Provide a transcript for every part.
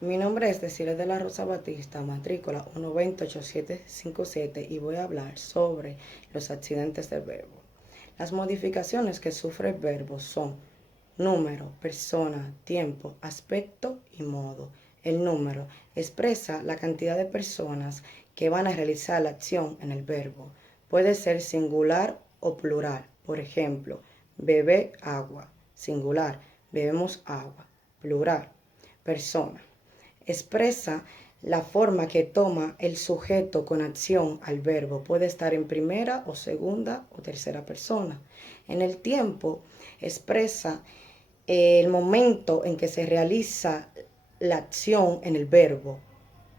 Mi nombre es Desiree de la Rosa Batista, matrícula 1208757 y voy a hablar sobre los accidentes del verbo. Las modificaciones que sufre el verbo son número, persona, tiempo, aspecto y modo. El número expresa la cantidad de personas que van a realizar la acción en el verbo. Puede ser singular o plural. Por ejemplo, bebe agua. Singular, bebemos agua. Plural, persona. Expresa la forma que toma el sujeto con acción al verbo. Puede estar en primera o segunda o tercera persona. En el tiempo expresa el momento en que se realiza la acción en el verbo.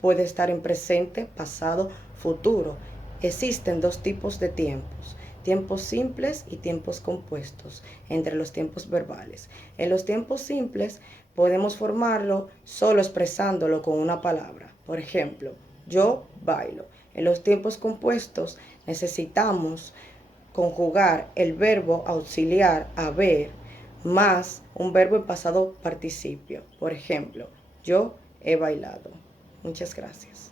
Puede estar en presente, pasado, futuro. Existen dos tipos de tiempos: tiempos simples y tiempos compuestos entre los tiempos verbales. En los tiempos simples podemos formarlo solo expresándolo con una palabra. Por ejemplo, yo bailo. En los tiempos compuestos necesitamos conjugar el verbo auxiliar haber más un verbo en pasado participio. Por ejemplo, yo he bailado. Muchas gracias.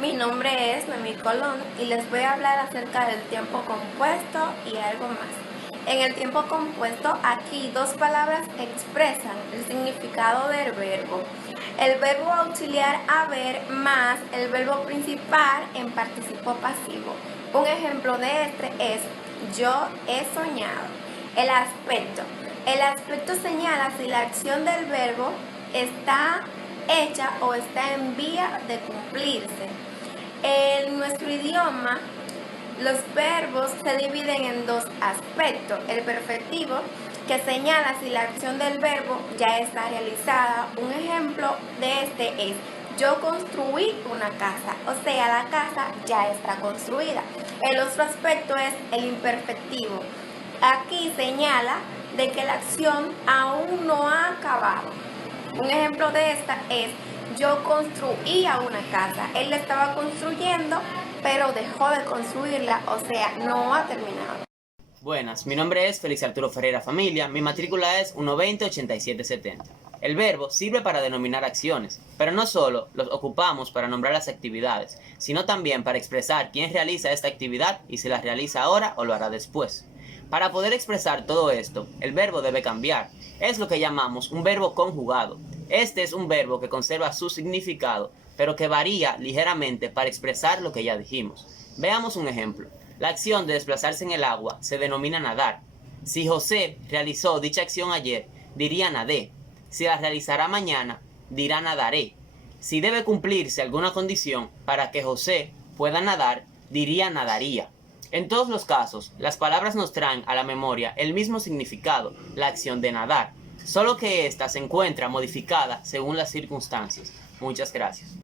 Mi nombre es Noemí Colón y les voy a hablar acerca del tiempo compuesto y algo más. En el tiempo compuesto, aquí dos palabras expresan el significado del verbo. El verbo auxiliar haber más el verbo principal en participo pasivo. Un ejemplo de este es yo he soñado. El aspecto. El aspecto señala si la acción del verbo está hecha o está en vía de cumplirse. En nuestro idioma, los verbos se dividen en dos aspectos. El perfectivo, que señala si la acción del verbo ya está realizada. Un ejemplo de este es yo construí una casa, o sea, la casa ya está construida. El otro aspecto es el imperfectivo. Aquí señala de que la acción aún no ha acabado. Un ejemplo de esta es yo construía una casa. Él la estaba construyendo, pero dejó de construirla, o sea, no ha terminado. Buenas, mi nombre es Félix Arturo Ferreira Familia, mi matrícula es 1208770. El verbo sirve para denominar acciones, pero no solo los ocupamos para nombrar las actividades, sino también para expresar quién realiza esta actividad y si la realiza ahora o lo hará después. Para poder expresar todo esto, el verbo debe cambiar. Es lo que llamamos un verbo conjugado. Este es un verbo que conserva su significado, pero que varía ligeramente para expresar lo que ya dijimos. Veamos un ejemplo. La acción de desplazarse en el agua se denomina nadar. Si José realizó dicha acción ayer, diría nadé. Si la realizará mañana, dirá nadaré. Si debe cumplirse alguna condición para que José pueda nadar, diría nadaría. En todos los casos, las palabras nos traen a la memoria el mismo significado, la acción de nadar, solo que ésta se encuentra modificada según las circunstancias. Muchas gracias.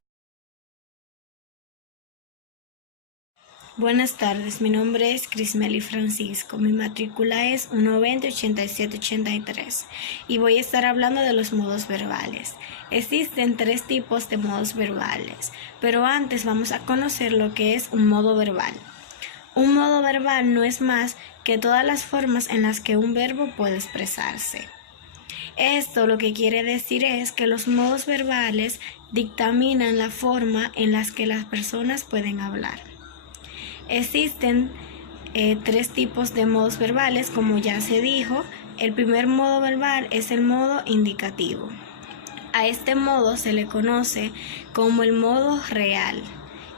Buenas tardes, mi nombre es Crismeli Francisco, mi matrícula es 1208783 y voy a estar hablando de los modos verbales. Existen tres tipos de modos verbales, pero antes vamos a conocer lo que es un modo verbal. Un modo verbal no es más que todas las formas en las que un verbo puede expresarse. Esto lo que quiere decir es que los modos verbales dictaminan la forma en la que las personas pueden hablar. Existen tres tipos de modos verbales, como ya se dijo. El primer modo verbal es el modo indicativo. A este modo se le conoce como el modo real,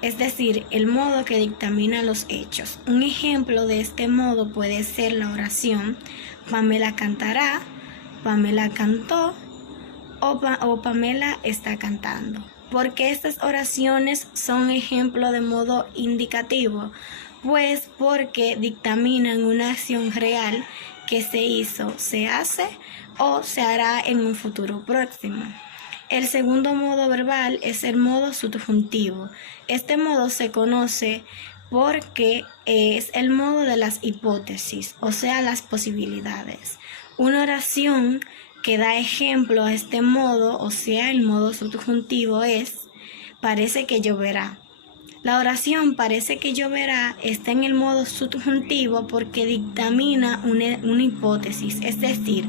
es decir, el modo que dictamina los hechos. Un ejemplo de este modo puede ser la oración Pamela cantará, Pamela cantó o Pamela está cantando. ¿Por qué estas oraciones son ejemplo de modo indicativo? Pues porque dictaminan una acción real que se hizo, se hace o se hará en un futuro próximo. El segundo modo verbal es el modo subjuntivo. Este modo se conoce porque es el modo de las hipótesis, o sea, las posibilidades. Una oración que da ejemplo a este modo, o sea, el modo subjuntivo es parece que lloverá. La oración parece que lloverá está en el modo subjuntivo porque dictamina una hipótesis, es decir,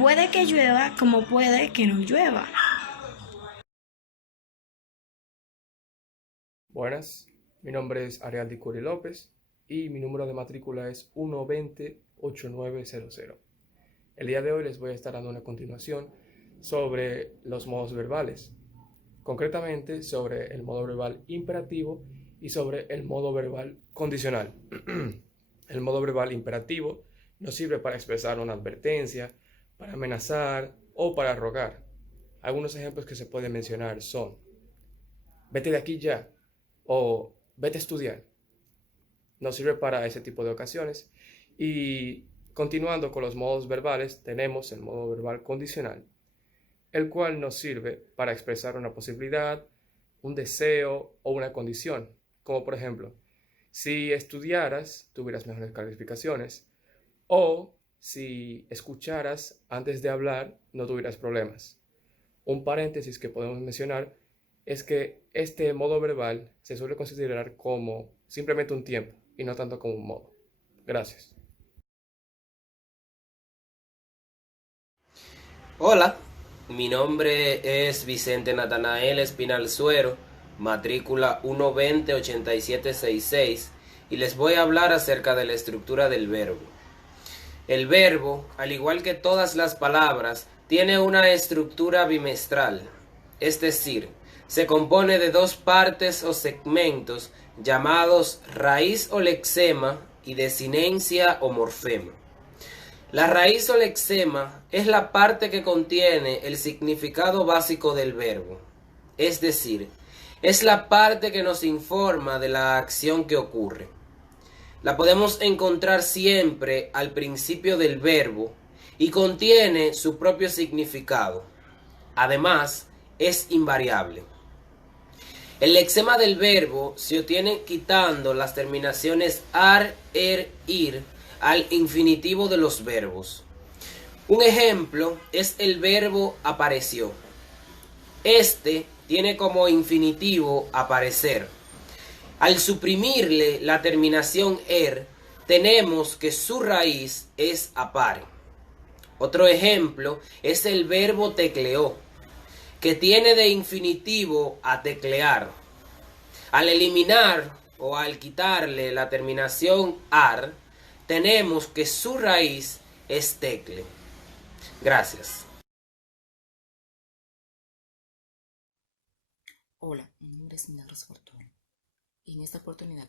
puede que llueva como puede que no llueva. Buenas, mi nombre es Ariel Curi López y mi número de matrícula es 120-8900. El día de hoy les voy a estar dando una continuación sobre los modos verbales, concretamente sobre el modo verbal imperativo y sobre el modo verbal condicional. El modo verbal imperativo nos sirve para expresar una advertencia, para amenazar o para rogar. Algunos ejemplos que se pueden mencionar son: vete de aquí ya, o vete a estudiar. Nos sirve para ese tipo de ocasiones. Y continuando con los modos verbales, tenemos el modo verbal condicional, el cual nos sirve para expresar una posibilidad, un deseo o una condición. Como por ejemplo, si estudiaras, tuvieras mejores calificaciones, o si escucharas antes de hablar, no tuvieras problemas. Un paréntesis que podemos mencionar es que este modo verbal se suele considerar como simplemente un tiempo y no tanto como un modo. Gracias. Hola, mi nombre es Vicente Natanael Espinal Suero, matrícula 120-8766, y les voy a hablar acerca de la estructura del verbo. El verbo, al igual que todas las palabras, tiene una estructura bimestral, es decir, se compone de dos partes o segmentos llamados raíz o lexema y desinencia o morfema. La raíz o lexema es la parte que contiene el significado básico del verbo, es decir, es la parte que nos informa de la acción que ocurre. La podemos encontrar siempre al principio del verbo y contiene su propio significado. Además, es invariable. El lexema del verbo se obtiene quitando las terminaciones ar, ir al infinitivo de los verbos. Un ejemplo es el verbo apareció. Este tiene como infinitivo aparecer. Al suprimirle la terminación tenemos que su raíz es apare. Otro ejemplo es el verbo tecleó, que tiene de infinitivo a teclear. Al eliminar o al quitarle la terminación ar, tenemos que su raíz es tecle. Gracias. Hola, mi nombre es Milagros Fortuna y en esta oportunidad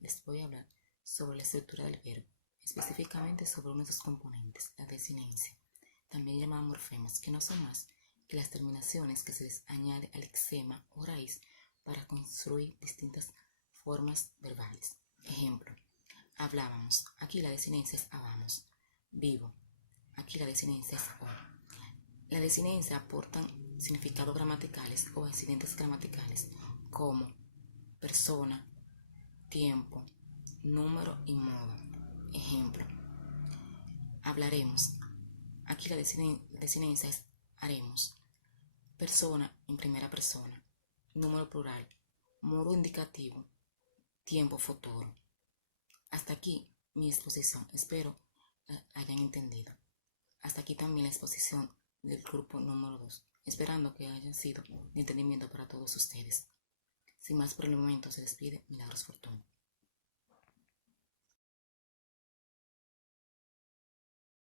les voy a hablar sobre la estructura del verbo, específicamente sobre uno de sus componentes, la desinencia, también llamada morfemas, que no son más que las terminaciones que se les añade al lexema o raíz para construir distintas formas verbales. Ejemplo: hablábamos, aquí la desinencia es habamos. Vivo, aquí la desinencia es o. La desinencia aportan significados gramaticales o accidentes gramaticales como persona, tiempo, número y modo. Ejemplo: hablaremos, aquí la desinencia es haremos. Persona en primera persona, número plural, modo indicativo, tiempo futuro. Hasta aquí mi exposición, espero hayan entendido. Hasta aquí también la exposición del grupo número 2, esperando que haya sido de entendimiento para todos ustedes. Sin más por el momento, se despide Milagros Fortuna.